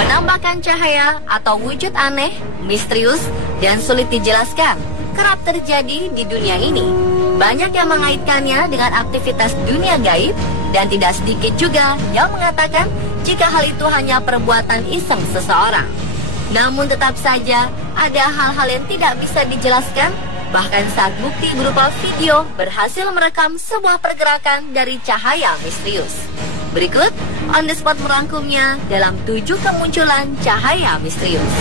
Penampakan cahaya atau wujud aneh, misterius, dan sulit dijelaskan kerap terjadi di dunia ini. Banyak yang mengaitkannya dengan aktivitas dunia gaib, dan tidak sedikit juga yang mengatakan jika hal itu hanya perbuatan iseng seseorang. Namun tetap saja ada hal-hal yang tidak bisa dijelaskan, bahkan saat bukti berupa video berhasil merekam sebuah pergerakan dari cahaya misterius. Berikut On The Spot merangkumnya dalam 7 kemunculan cahaya misterius.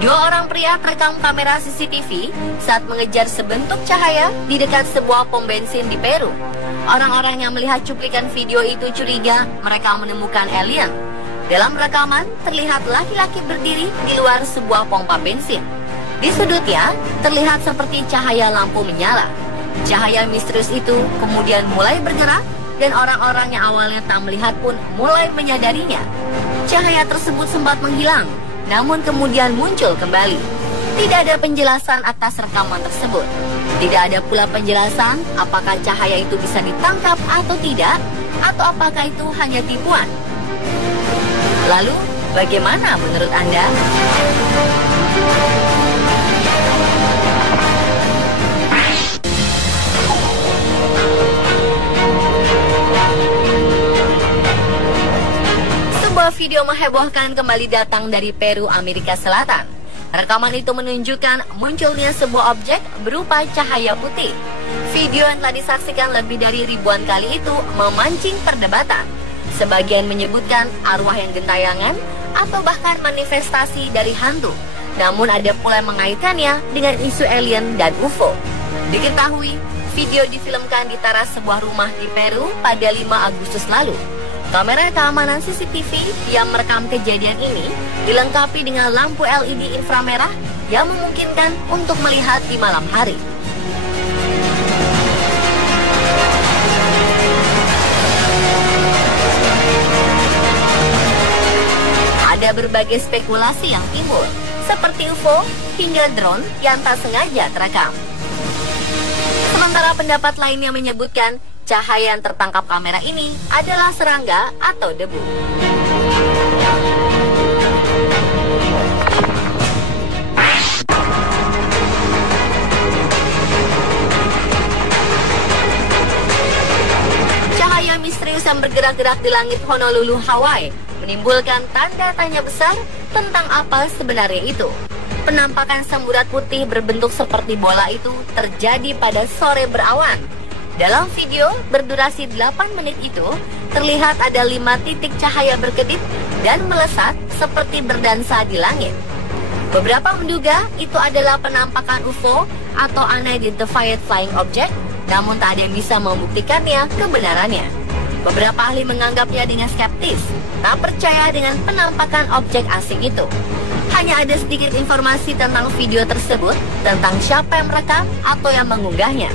Dua orang pria terekam kamera CCTV saat mengejar sebentuk cahaya di dekat sebuah pom bensin di Peru. Orang-orang yang melihat cuplikan video itu curiga mereka menemukan alien. Dalam rekaman, terlihat laki-laki berdiri di luar sebuah pompa bensin. Di sudutnya, terlihat seperti cahaya lampu menyala. Cahaya misterius itu kemudian mulai bergerak, dan orang-orang yang awalnya tak melihat pun mulai menyadarinya. Cahaya tersebut sempat menghilang, namun kemudian muncul kembali. Tidak ada penjelasan atas rekaman tersebut. Tidak ada pula penjelasan apakah cahaya itu bisa ditangkap atau tidak, atau apakah itu hanya tipuan. Lalu, bagaimana menurut Anda? Sebuah video menghebohkan kembali datang dari Peru, Amerika Selatan. Rekaman itu menunjukkan munculnya sebuah objek berupa cahaya putih. Video yang telah disaksikan lebih dari ribuan kali itu memancing perdebatan. Sebagian menyebutkan arwah yang gentayangan atau bahkan manifestasi dari hantu. Namun ada pula yang mengaitkannya dengan isu alien dan UFO. Diketahui, video difilmkan di teras sebuah rumah di Peru pada 5 Agustus lalu. Kamera keamanan CCTV yang merekam kejadian ini dilengkapi dengan lampu LED inframerah yang memungkinkan untuk melihat di malam hari. Ada berbagai spekulasi yang timbul, seperti UFO hingga drone yang tak sengaja terekam. Sementara pendapat lainnya menyebutkan cahaya yang tertangkap kamera ini adalah serangga atau debu. Cahaya misterius yang bergerak-gerak di langit Honolulu, Hawaii menimbulkan tanda tanya besar tentang apa sebenarnya itu. Penampakan semburat putih berbentuk seperti bola itu terjadi pada sore berawan. Dalam video berdurasi 8 menit itu, terlihat ada 5 titik cahaya berkedip dan melesat seperti berdansa di langit. Beberapa menduga itu adalah penampakan UFO atau Unidentified Flying Object, namun tak ada yang bisa membuktikannya kebenarannya. Beberapa ahli menganggapnya dengan skeptis, tak percaya dengan penampakan objek asing itu. Hanya ada sedikit informasi tentang video tersebut, tentang siapa yang merekam atau yang mengunggahnya.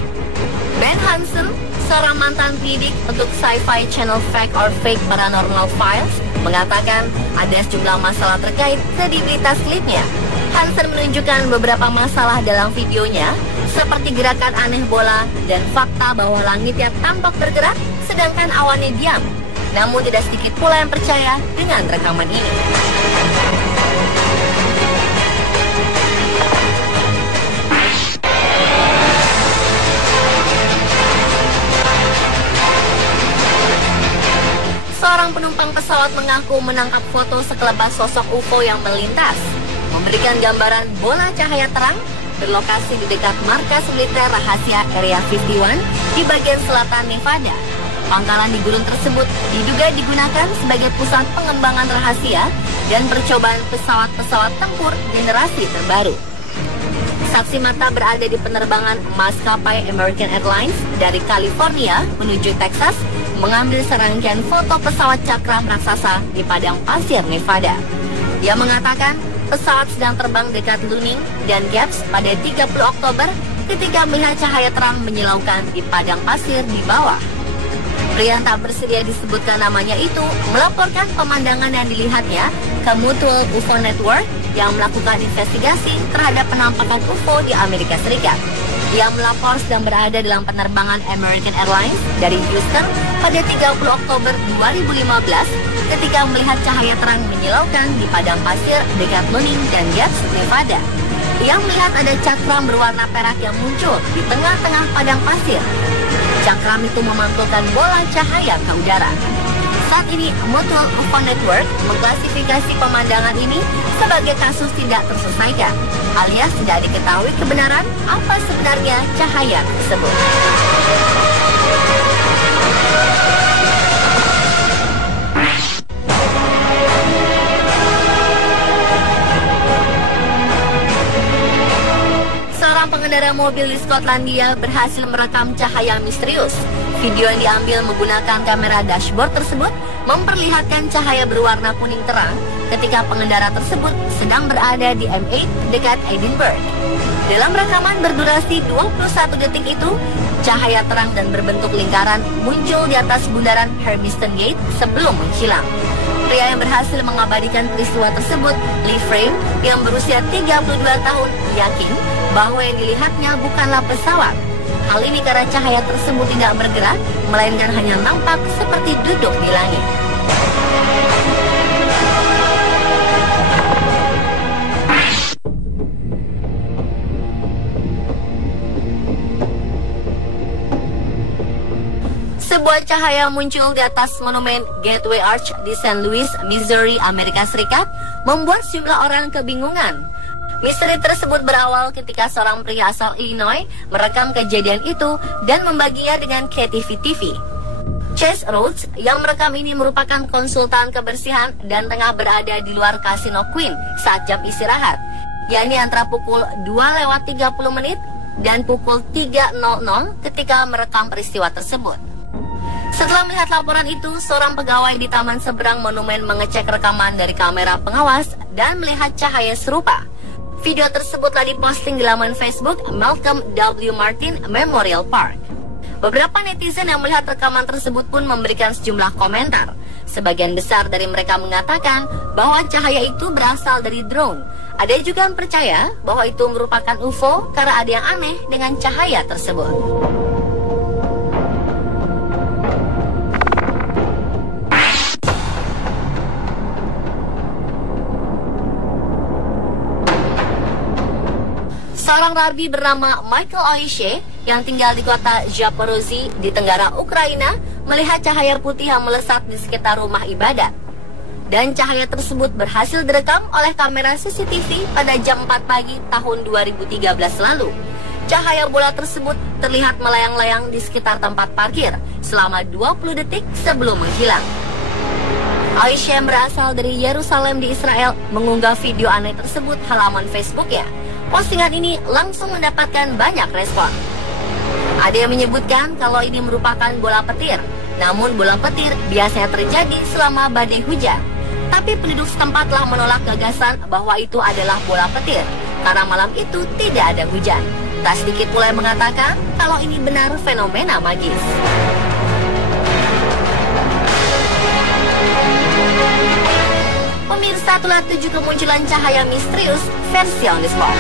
Ben Hansen, seorang mantan penyidik untuk sci-fi channel Fact or Fake Paranormal Files, mengatakan ada sejumlah masalah terkait kredibilitas klipnya. Hansen menunjukkan beberapa masalah dalam videonya, seperti gerakan aneh bola dan fakta bahwa langit yang tampak bergerak sedangkan awannya diam. Namun tidak sedikit pula yang percaya dengan rekaman ini. Seorang penumpang pesawat mengaku menangkap foto sekelebat sosok UFO yang melintas, memberikan gambaran bola cahaya terang berlokasi di dekat markas militer rahasia Area 51 di bagian selatan Nevada. Pangkalan di gunung tersebut diduga digunakan sebagai pusat pengembangan rahasia dan percobaan pesawat-pesawat tempur generasi terbaru. Saksi mata berada di penerbangan maskapai American Airlines dari California menuju Texas mengambil serangkaian foto pesawat cakram raksasa di padang pasir Nevada. Dia mengatakan pesawat sedang terbang dekat Luning dan Gaps pada 30 Oktober ketika melihat cahaya terang menyilaukan di padang pasir di bawah. Pria yang tak bersedia disebutkan namanya itu melaporkan pemandangan yang dilihatnya ke Mutual UFO Network yang melakukan investigasi terhadap penampakan UFO di Amerika Serikat. Ia melapor sedang berada dalam penerbangan American Airlines dari Houston pada 30 Oktober 2015 ketika melihat cahaya terang menyilaukan di padang pasir dekat Luning dan Gates, Nevada. Ia melihat ada cakram berwarna perak yang muncul di tengah-tengah padang pasir. Cakram itu memantulkan bola cahaya ke udara. Saat ini, Mutual UFO Network mengklasifikasi pemandangan ini sebagai kasus tidak terselesaikan, alias tidak diketahui kebenaran apa sebenarnya cahaya tersebut. Seorang pengendara mobil di Skotlandia berhasil merekam cahaya misterius. Video yang diambil menggunakan kamera dashboard tersebut memperlihatkan cahaya berwarna kuning terang ketika pengendara tersebut sedang berada di M8 dekat Edinburgh. Dalam rekaman berdurasi 21 detik itu, cahaya terang dan berbentuk lingkaran muncul di atas bundaran Hermiston Gate sebelum menghilang. Pria yang berhasil mengabadikan peristiwa tersebut, Lee Frame, yang berusia 32 tahun, yakin bahwa yang dilihatnya bukanlah pesawat. Hal ini karena cahaya tersebut tidak bergerak, melainkan hanya nampak seperti duduk di langit. Sebuah cahaya muncul di atas monumen Gateway Arch di St. Louis, Missouri, Amerika Serikat, membuat sejumlah orang kebingungan. Misteri tersebut berawal ketika seorang pria asal Illinois merekam kejadian itu dan membaginya dengan KTV-TV. Chase Rhodes yang merekam ini merupakan konsultan kebersihan dan tengah berada di luar kasino Queen saat jam istirahat, yakni antara pukul 2:30 dan pukul 3:00 ketika merekam peristiwa tersebut. Setelah melihat laporan itu, seorang pegawai di taman seberang monumen mengecek rekaman dari kamera pengawas dan melihat cahaya serupa. Video tersebut telah diposting di laman Facebook Malcolm W. Martin Memorial Park. Beberapa netizen yang melihat rekaman tersebut pun memberikan sejumlah komentar. Sebagian besar dari mereka mengatakan bahwa cahaya itu berasal dari drone. Ada juga yang percaya bahwa itu merupakan UFO karena ada yang aneh dengan cahaya tersebut. Seorang rabi bernama Michael Oishe yang tinggal di kota Zaporozhye di tenggara Ukraina melihat cahaya putih yang melesat di sekitar rumah ibadat. Dan cahaya tersebut berhasil direkam oleh kamera CCTV pada jam 4 pagi tahun 2013 lalu. Cahaya bola tersebut terlihat melayang-layang di sekitar tempat parkir selama 20 detik sebelum menghilang. Oishe yang berasal dari Yerusalem di Israel mengunggah video aneh tersebut halaman Facebooknya. Postingan ini langsung mendapatkan banyak respon. Ada yang menyebutkan kalau ini merupakan bola petir. Namun bola petir biasanya terjadi selama badai hujan. Tapi penduduk setempat telah menolak gagasan bahwa itu adalah bola petir karena malam itu tidak ada hujan. Tak sedikit pula yang mengatakan kalau ini benar fenomena magis. Pemirsa, telah 7 kemunculan cahaya misterius versi On The Spot.